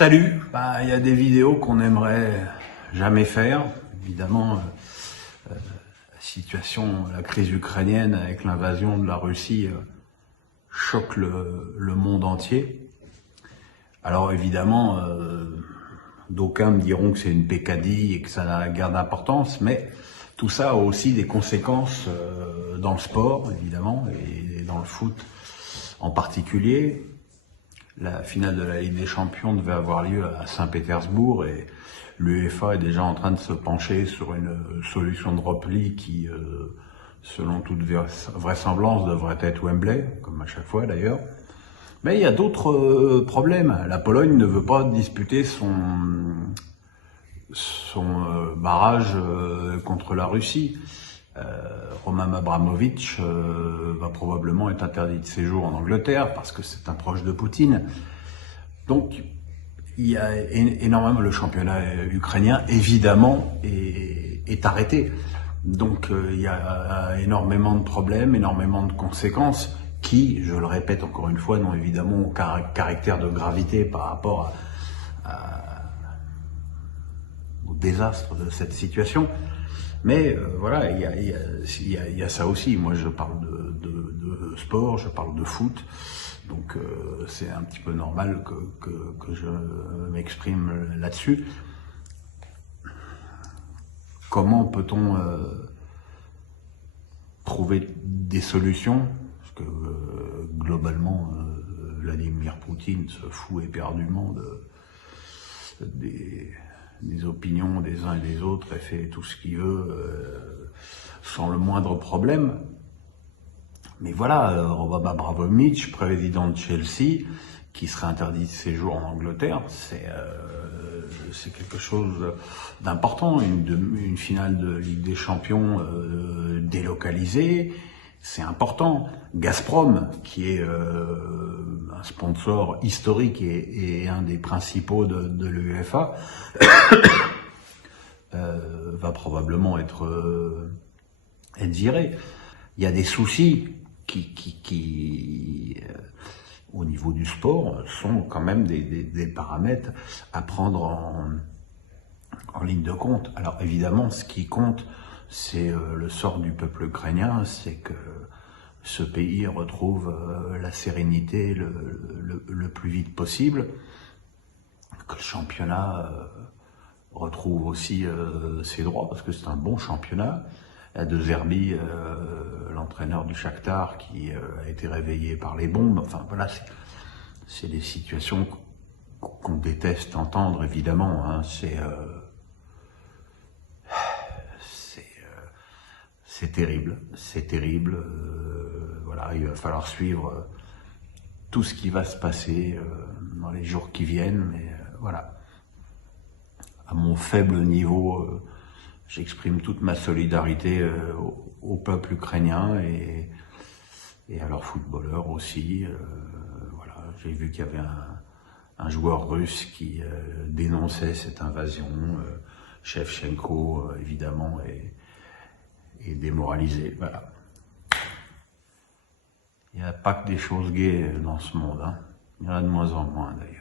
Salut, il y a des vidéos qu'on n'aimerait jamais faire. Évidemment, la situation, la crise ukrainienne avec l'invasion de la Russie choque le monde entier. Alors évidemment, d'aucuns me diront que c'est une peccadille et que ça n'a guère d'importance, mais tout ça a aussi des conséquences dans le sport, évidemment, et dans le foot en particulier. La finale de la Ligue des Champions devait avoir lieu à Saint-Pétersbourg et l'UEFA est déjà en train de se pencher sur une solution de repli qui, selon toute vraisemblance, devrait être Wembley, comme à chaque fois d'ailleurs. Mais il y a d'autres problèmes. La Pologne ne veut pas disputer son barrage contre la Russie. Roman Abramovich va probablement être interdit de séjour en Angleterre parce que c'est un proche de Poutine. Donc il y a énormément, le championnat ukrainien évidemment est arrêté. Donc il y a énormément de problèmes, énormément de conséquences qui, je le répète encore une fois, n'ont évidemment aucun caractère de gravité par rapport au désastre de cette situation. Mais voilà, il y a ça aussi. Moi, je parle de sport, je parle de foot, donc c'est un petit peu normal que je m'exprime là-dessus. Comment peut-on trouver des solutions? Parce que globalement, Vladimir Poutine se fout éperdument des opinions des uns et des autres et fait tout ce qu'il veut sans le moindre problème. Mais voilà, Roman Abramovich, président de Chelsea, qui serait interdit de séjour en Angleterre, c'est quelque chose d'important. Une finale de Ligue des Champions délocalisée, c'est important. Gazprom, qui est un sponsor historique et un des principaux de l'UEFA, va probablement être viré. Il y a des soucis qui au niveau du sport, sont quand même des paramètres à prendre en ligne de compte. Alors évidemment, ce qui compte, c'est le sort du peuple ukrainien, c'est que ce pays retrouve la sérénité le plus vite possible, que le championnat retrouve aussi ses droits, parce que c'est un bon championnat. De Zerbi, l'entraîneur du Shakhtar, qui a été réveillé par les bombes. Enfin voilà, c'est des situations qu'on déteste entendre, évidemment. Hein. C'est terrible, c'est terrible. Voilà, il va falloir suivre tout ce qui va se passer dans les jours qui viennent, mais voilà. À mon faible niveau, j'exprime toute ma solidarité au peuple ukrainien et à leurs footballeurs aussi. Voilà, j'ai vu qu'il y avait un joueur russe qui dénonçait cette invasion. Shevchenko, évidemment, est démoralisé. Voilà. Il n'y a pas que des choses gaies dans ce monde. Hein. Il y en a de moins en moins, d'ailleurs.